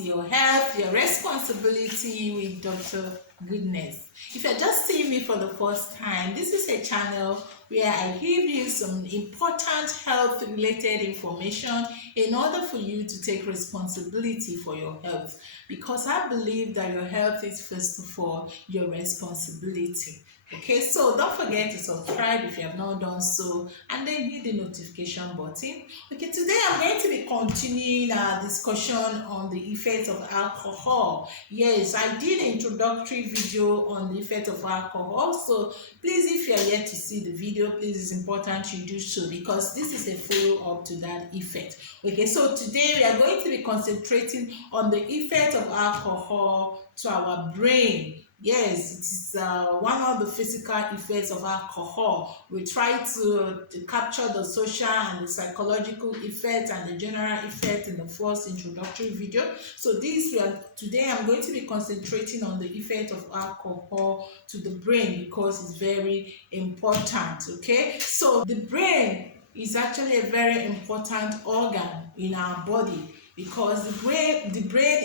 to your health, your responsibility with Dr. Goodness. If you're just seeing me for the first time, this is a channel where I give you some important health related information in order for you to take responsibility for your health, because I believe that your health is first of all your responsibility. Okay, so don't forget to subscribe if you have not done so, and then hit the notification button. Okay, today I'm going to be continuing our discussion on the effects of alcohol. Yes, I did an introductory video on the effect of alcohol, so please, if you are yet to see the video, please, it's important you do so, because this is a follow-up to that effect. Okay, so today we are going to be concentrating on the effect of alcohol to our brain. Yes, it is one of the physical effects of alcohol. We try to capture the social and the psychological effect and the general effect in the first introductory video. So today I'm going to be concentrating on the effect of alcohol to the brain, because it's very important. Okay, so the brain is actually a very important organ in our body, because the brain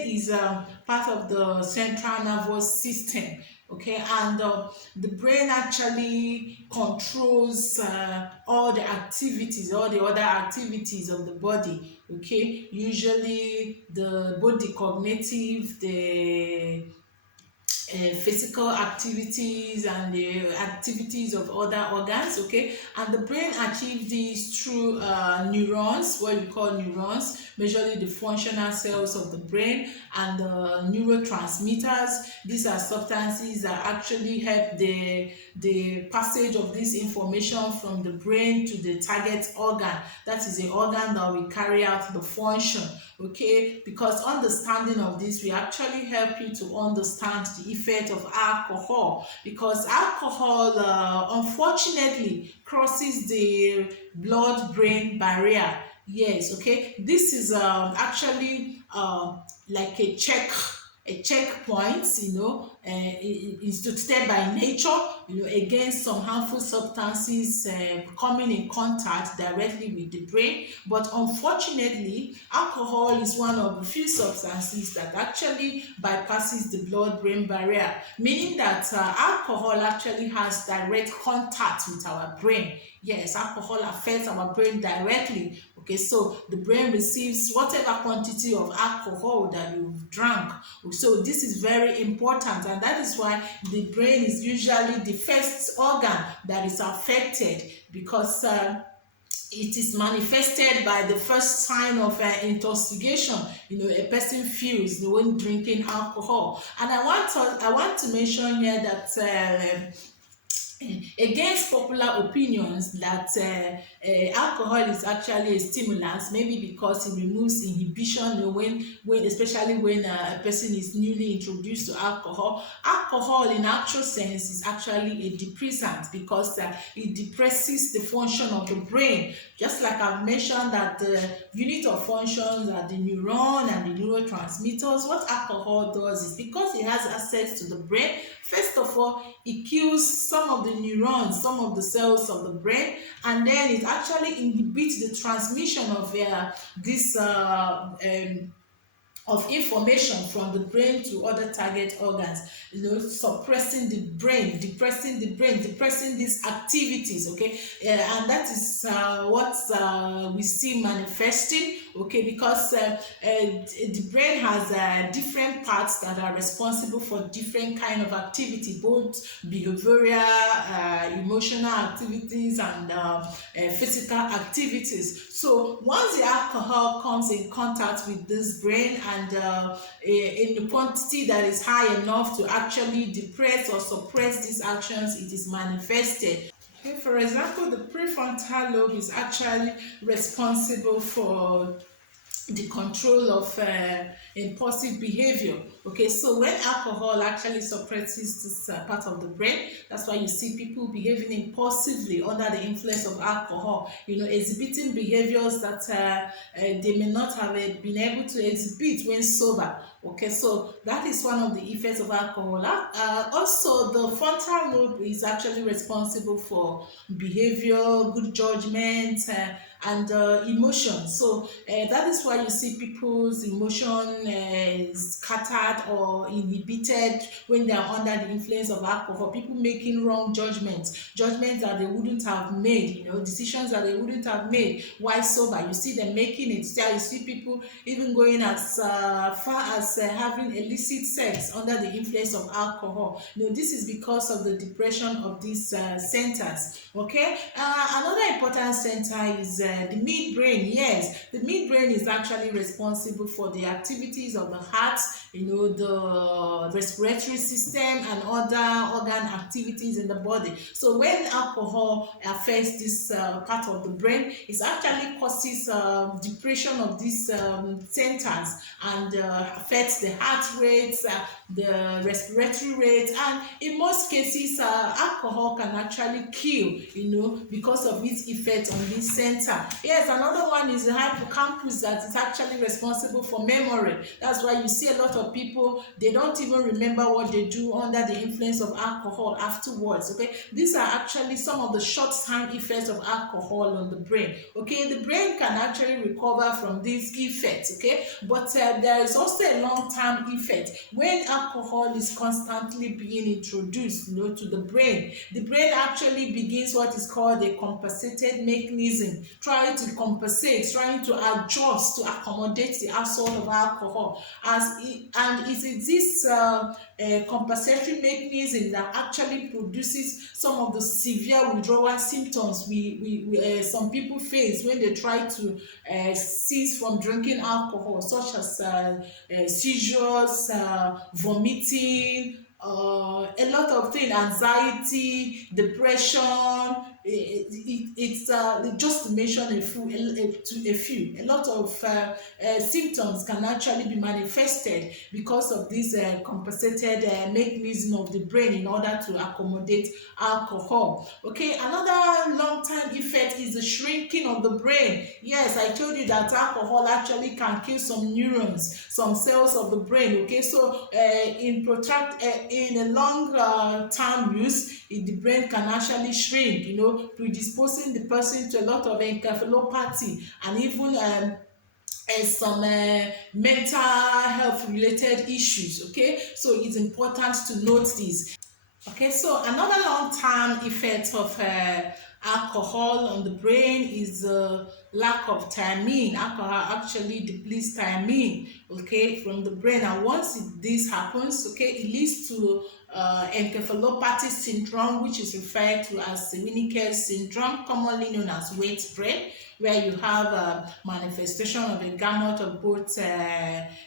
is part of the central nervous system. Okay, and the brain actually controls all the other activities of the body. Okay, usually both the cognitive, the physical activities and the activities of other organs. Okay, and the brain achieves these through neurons, what we call neurons, majorly the functional cells of the brain, and neurotransmitters. These are substances that actually help the passage of this information from the brain to the target organ. That is the organ that will carry out the function. Okay, because understanding of this will actually help you to understand the effect of alcohol, because alcohol unfortunately crosses the blood-brain barrier. Yes, okay, this is actually like a checkpoint, instituted by nature, against some harmful substances coming in contact directly with the brain. But unfortunately, alcohol is one of the few substances that actually bypasses the blood-brain barrier, meaning that alcohol actually has direct contact with our brain. Yes, alcohol affects our brain directly. Okay, so the brain receives whatever quantity of alcohol that you've drank. So this is very important, and that is why the brain is usually the first organ that is affected, because it is manifested by the first sign of intoxication a person feels when drinking alcohol. And I want to mention here that against popular opinions that alcohol is actually a stimulant, maybe because it removes inhibition especially when a person is newly introduced to alcohol. Alcohol in actual sense is actually a depressant, because it depresses the function of the brain. Just like I've mentioned that the unit of functions are the neuron and the neurotransmitters. What alcohol does is, because it has access to the brain, first of all, it kills some of the neurons, some of the cells of the brain, and then it actually inhibits the transmission of of information from the brain to other target organs, suppressing the brain, depressing these activities. Okay, and that is what we see manifesting. Okay, because the brain has different parts that are responsible for different kind of activity, both behavioral, emotional activities, and physical activities. So once the alcohol comes in contact with this brain, and in the quantity that is high enough to actually depress or suppress these actions, it is manifested. Okay, for example, the prefrontal lobe is actually responsible for the control of impulsive behavior. Okay, so when alcohol actually suppresses this part of the brain, that's why you see people behaving impulsively under the influence of alcohol, exhibiting behaviors that they may not have been able to exhibit when sober. Okay, so that is one of the effects of alcohol. Also, the frontal lobe is actually responsible for behavior, good judgment, and emotion. So that is why you see people's emotion scattered or inhibited when they are under the influence of alcohol. People making wrong judgments that they wouldn't have made, decisions that they wouldn't have made while sober. You see them making it. Still, you see people even going as far as having illicit sex under the influence of alcohol. This is because of the depression of these centers. Okay, another important center is the midbrain. Yes, the midbrain is actually responsible for the activities of the heart, the respiratory system, and other organ activities in the body. So when alcohol affects this part of the brain, it actually causes depression of these centers, and affects the heart rates, the respiratory rate, and in most cases alcohol can actually kill, because of its effect on this center. Yes, another one is the hippocampus, that is actually responsible for memory. That's why you see a lot of people, they don't even remember what they do under the influence of alcohol afterwards. Okay, these are actually some of the short time effects of alcohol on the brain. Okay, the brain can actually recover from these effects. Okay, but there is also a long-term effect when alcohol is constantly being introduced, to the brain. The brain actually begins what is called a compensated mechanism, trying to compensate, trying to adjust to accommodate the assault of alcohol. And it is this compensatory mechanism that actually produces some of the severe withdrawal symptoms some people face when they try to cease from drinking alcohol, such as seizures, vomiting, a lot of things, anxiety, depression. It's just to mention a lot of symptoms can actually be manifested because of this compensated mechanism of the brain in order to accommodate alcohol. Okay, another long-term effect is the shrinking of the brain. Yes, I told you that alcohol actually can kill some neurons, some cells of the brain. Okay, so in a long term use, the brain can actually shrink, predisposing the person to a lot of encephalopathy, and even some mental health related issues. Okay, so it's important to note this. Okay, so another long-term effect of alcohol on the brain is lack of thiamine. Alcohol actually depletes thiamine, okay, from the brain, and once this happens, okay, it leads to encephalopathy syndrome, which is referred to as Seminiker's syndrome, commonly known as weight brain, where you have a manifestation of a gamut of both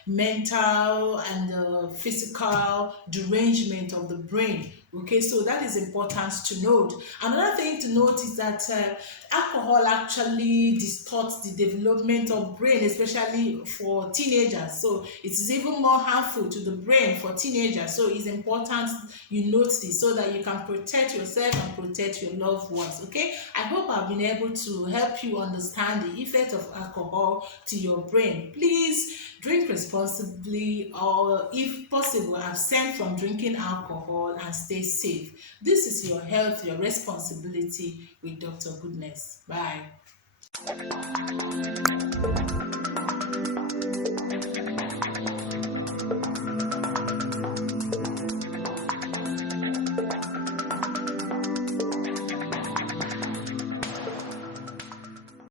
mental and physical derangement of the brain. Okay, so that is important to note. Another thing to note is that alcohol actually distorts the development of brain, especially for teenagers. So it is even more harmful to the brain for teenagers. So it's important you note this so that you can protect yourself and protect your loved ones. Okay, I hope I've been able to help you understand the effect of alcohol to your brain. Please drink responsibly, or if possible, abstain from drinking alcohol, and stay safe. This is your health, your responsibility with Dr. Goodness. Bye.